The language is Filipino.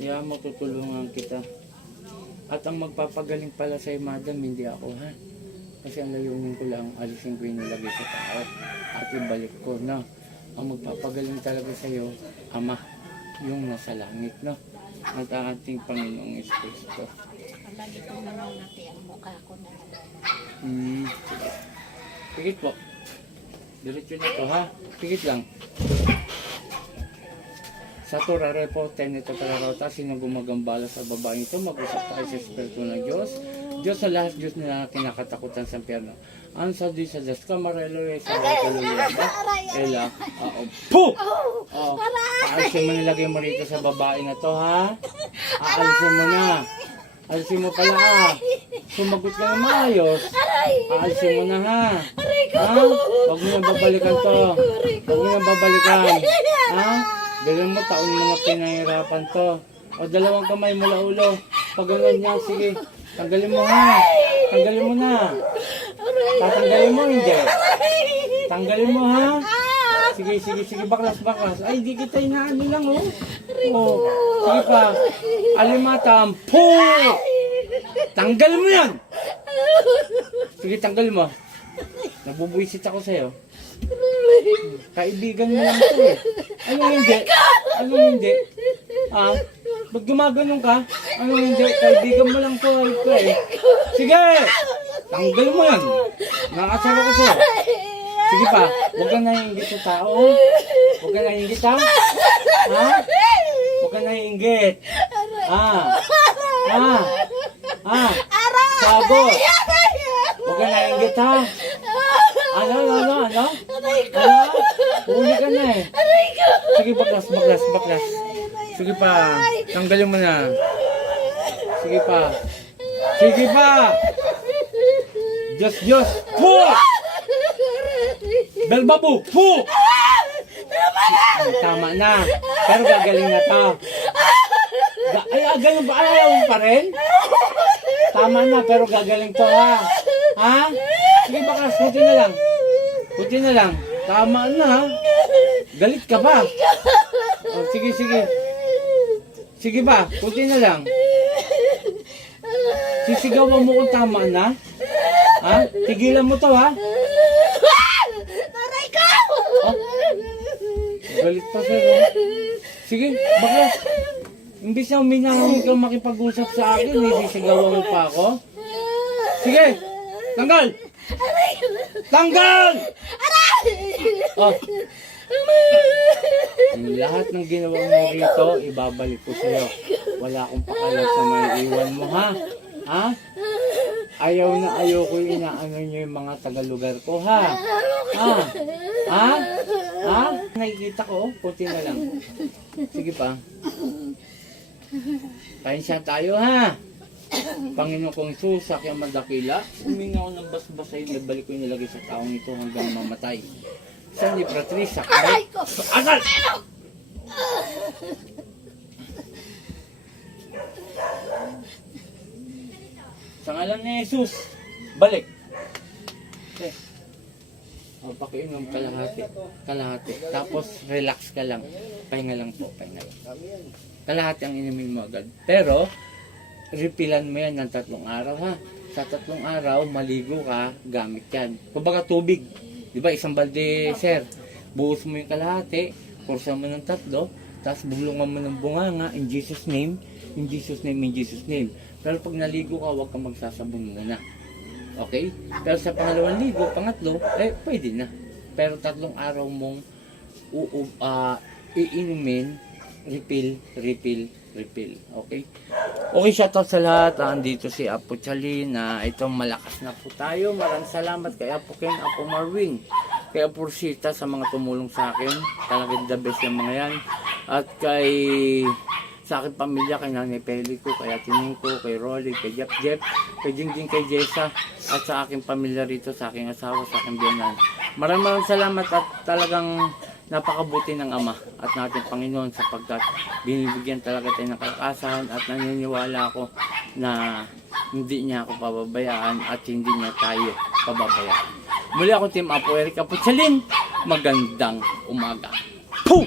Kaya matutulungan kita. At ang magpapagaling pala sa'yo, madam, hindi ako, ha? Kasi ang layunin ko lang, alisin ko yung nilagay sa tao at ibalik ko, no? Ang magpapagaling talaga sa'yo, Ama, yung nasa langit, no? At ang ating Panginoong Kristo. Palagi ko naman natin ang mukha ko na naman. Pigit po. Diretso na to, ha? Pigit lang. Sa turare po, tenito tararota, sino gumagambala sa babaeng ito, mag-usap tayo sa Espiritu ng Diyos. Diyos sa lahat, Diyos na kinakatakutan sa impyerno. Ang sa Diyos sa Diyos, kamarelo, sa kaluluwa, Ela, po! Aalisin mo nilagay mo rito sa babae na to, ha? Aalisin mo na. Aalisin mo pala, ha? Sumagot ka na maayos. Aalisin mo na, ha? Ha? Huwag mo na babalikan to. Huwag mo na babalikan. Ha? Dahil mo, taon mo na pinahirapan to. O dalawang kamay mula ulo. Pag ganun niya, sige. Tanggalin mo, ha? Tanggalin mo na. Tatanggalin mo, hindi. Tanggalin mo, ha? Sige, sige, sige. Baklas, baklas. Ay, di kita inaano lang, oh. Oh. Sige pa. Alimatam. Po! Tanggalin mo yan! Sige, tanggalin mo. Nabubuisit ako sa'yo. Kaibigan mo lang ito, eh. Ano hindi? Ano hindi? Ah? Ba't gumaganon ka? Ano hindi? Kaibigan mo lang ito, eh. Sige! Tanggal mo yan. Nakakasara ko sa'yo. Sige pa. Huwag kang naiinggit sa tao. Huwag kang naiinggit, ha? Ha? Huwag kang naiinggit. Ah. Ah. Ah. Sagot. Huwag kang naiinggit, ha? Ano? Ano? Huli ka na, eh. Sige, baklas. Sige pa. Tanggalin mo na. Sige pa. Sige pa. Diyos. Po! Belbabu! Po! Tama na. Pero gagaling na to. Ay, ganun ba? Ayaw mo pa rin? Tama na, pero gagaling to, ha? Ha? Sige, baklas. Puti na lang. Tama na, ha? Galit ka pa. Oh, sige. Sige ba? Puti na lang. Sisigawan mo kung tama na. Ha? Tigilan mo to, ha? Taray ko! Oh. Galit pa sa'yo. Sige, baklas. Imbis na uminahon kang makipag-usap sa akin, sisigawan mo pa ako. Sige! Tanggal! Tanggal! Oh. Yung lahat ng ginawa mo rito, ibabalik ko sa'yo. Wala akong pakalat sa may iwan mo, ha? Ha? Ayaw na ayaw ko inaano nyo yung mga taga-lugar ko, ha? Ha? Ha? Ha? Nakikita ko, puti na lang. Sige pa. Tansya tayo, ha? Panginoon kong Isus, aking madakila, huminga ako ng basbasay, nagbalik ko yung nilagay sa taong ito hanggang mamatay. San ni Patricia, Aray ko! Asal! Sa ngalan ni Jesus, balik. Okay. O, pakiinom kalahati. Tapos, relax ka lang. Pahinga lang po, pahinga lang. Kalahati ang inumin mo agad. Pero, repilan mo yan ng 3 araw, ha? Sa 3 araw, maligo ka, gamit yan. Kumbaga tubig. Diba, isang balde, sir. Buhos mo yung kalahati, kursa mo ng 3, tapos bulungan mo ng bunganga, in Jesus name, in Jesus name, in Jesus name. Pero pag naligo ka, huwag kang magsasabon muna. Okay? Pero sa pangalawang ligo, pangatlo, pwede na. Pero 3 araw mong iinumin, refill. Okay? Okay, shoutout sa lahat. Andito si Apo Chali na itong malakas na po tayo. Maraming salamat kay Apo Ken, Apo Marwin, kay Apo Rosita sa mga tumulong sa akin. Talagang the best yung mga yan. At sa aking pamilya, kay Nanay Pelico, kay Atinin ko, kay Rolly, kay Jeff, kay Jingjing, kay Jessa, at sa aking pamilya rito, sa aking asawa, sa aking biyanan. Maraming salamat at talagang napakabuti ng Ama at nating Panginoon sapagkat binibigyan talaga tayo ng kalakasan at naniniwala ako na hindi niya ako pababayaan at hindi niya tayo pababayaan. Muli ako Team Apo Eric Aputsalin, magandang umaga. Puh!